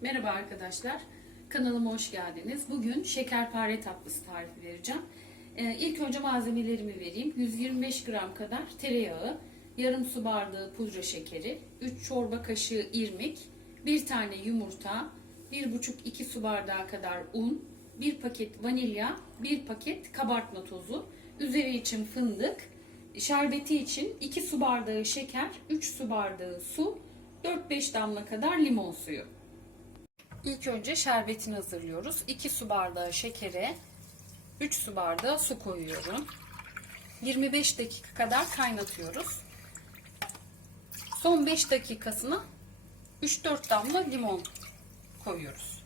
Merhaba arkadaşlar. Kanalıma hoş geldiniz. Bugün şekerpare tatlısı tarifi vereceğim. Ee, ilk önce malzemelerimi vereyim. 125 gram kadar tereyağı, yarım su bardağı pudra şekeri, 3 çorba kaşığı irmik, 1 tane yumurta, 1,5-2 su bardağı kadar un, 1 paket vanilya, 1 paket kabartma tozu, üzeri için fındık, şerbeti için 2 su bardağı şeker, 3 su bardağı su, 4-5 damla kadar limon suyu. İlk önce şerbetini hazırlıyoruz. 2 su bardağı şekere 3 su bardağı su koyuyorum. 25 dakika kadar kaynatıyoruz. Son 5 dakikasına 3-4 damla limon koyuyoruz.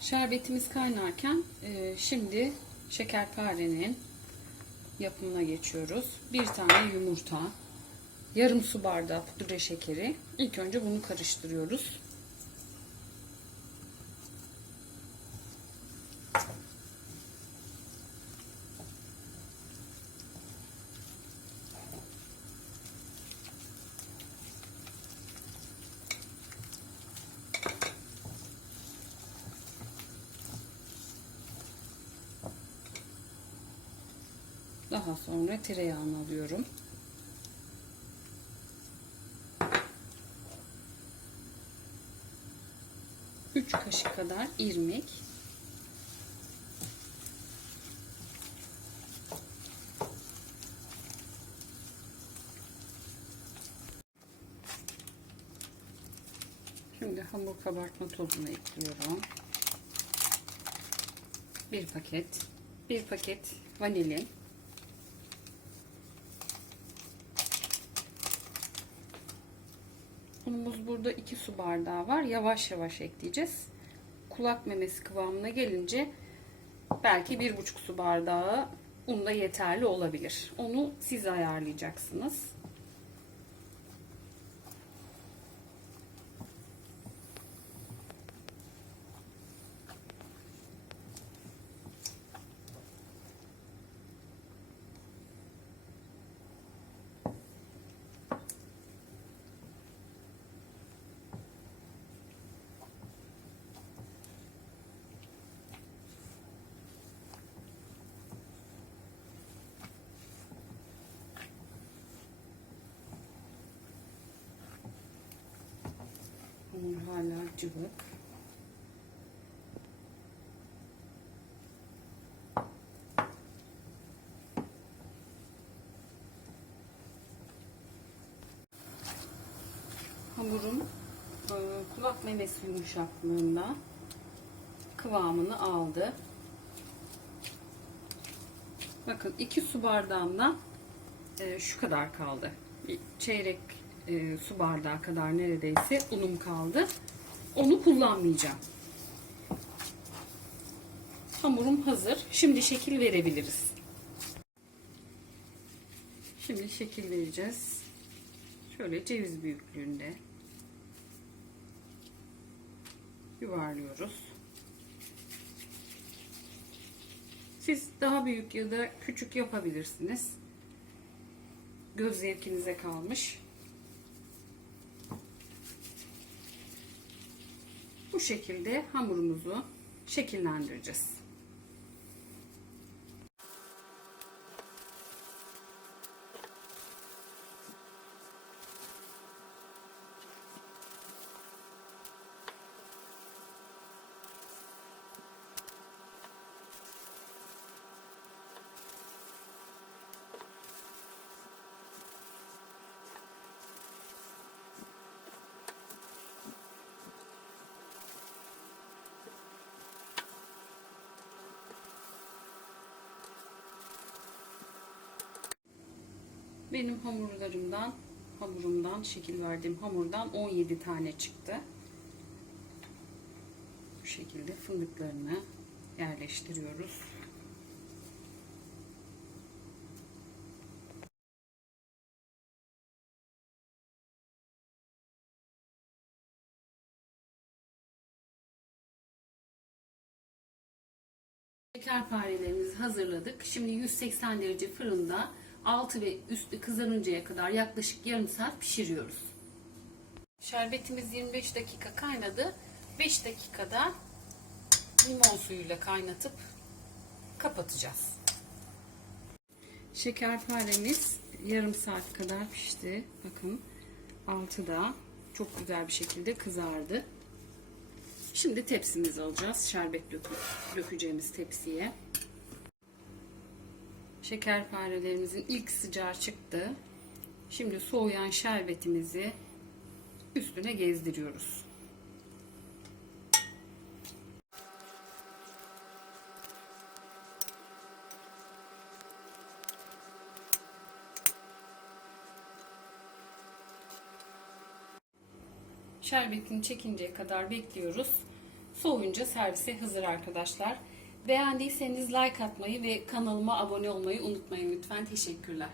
Şerbetimiz kaynarken e, şimdi şekerparenin yapımına geçiyoruz. Bir tane yumurta, yarım su bardağı pudra şekeri. İlk önce bunu karıştırıyoruz. Daha sonra tereyağını alıyorum. Üç kaşık kadar irmik. Şimdi hamur kabartma tozunu ekliyorum. Bir paket. Bir paket vanilin. Unumuz burada 2 su bardağı var. Yavaş yavaş ekleyeceğiz. Kulak memesi kıvamına gelince belki 1,5 su bardağı un da yeterli olabilir. Onu siz ayarlayacaksınız. Hamur hala cıvık. Hamurum e, kulak memesi yumuşaklığında kıvamını aldı. Bakın 2 su bardağından e, şu kadar kaldı. Bir çeyrek e, su bardağı kadar neredeyse unum kaldı. Onu kullanmayacağım. Hamurum hazır. Şimdi şekil verebiliriz. Şimdi şekil vereceğiz. Şöyle ceviz büyüklüğünde yuvarlıyoruz. Siz daha büyük ya da küçük yapabilirsiniz. Göz zevkinize kalmış. Bu şekilde hamurumuzu şekillendireceğiz. Benim hamurlarımdan, hamurumdan, şekil verdiğim hamurdan 17 tane çıktı. Bu şekilde fındıklarını yerleştiriyoruz. Şekerparelerimizi hazırladık. Şimdi 180 derece fırında altı ve üstü kızarıncaya kadar yaklaşık yarım saat pişiriyoruz. Şerbetimiz 25 dakika kaynadı. 5 dakikada limon suyuyla kaynatıp kapatacağız. Şekerparemiz yarım saat kadar pişti. Bakın altı da çok güzel bir şekilde kızardı. Şimdi tepsimizi alacağız. Şerbet dökü- dökeceğimiz tepsiye. Şekerparelerimizin ilk sıcağı çıktı. Şimdi soğuyan şerbetimizi üstüne gezdiriyoruz. Şerbetini çekinceye kadar bekliyoruz. Soğuyunca servise hazır arkadaşlar. Beğendiyseniz like atmayı ve kanalıma abone olmayı unutmayın lütfen. Teşekkürler.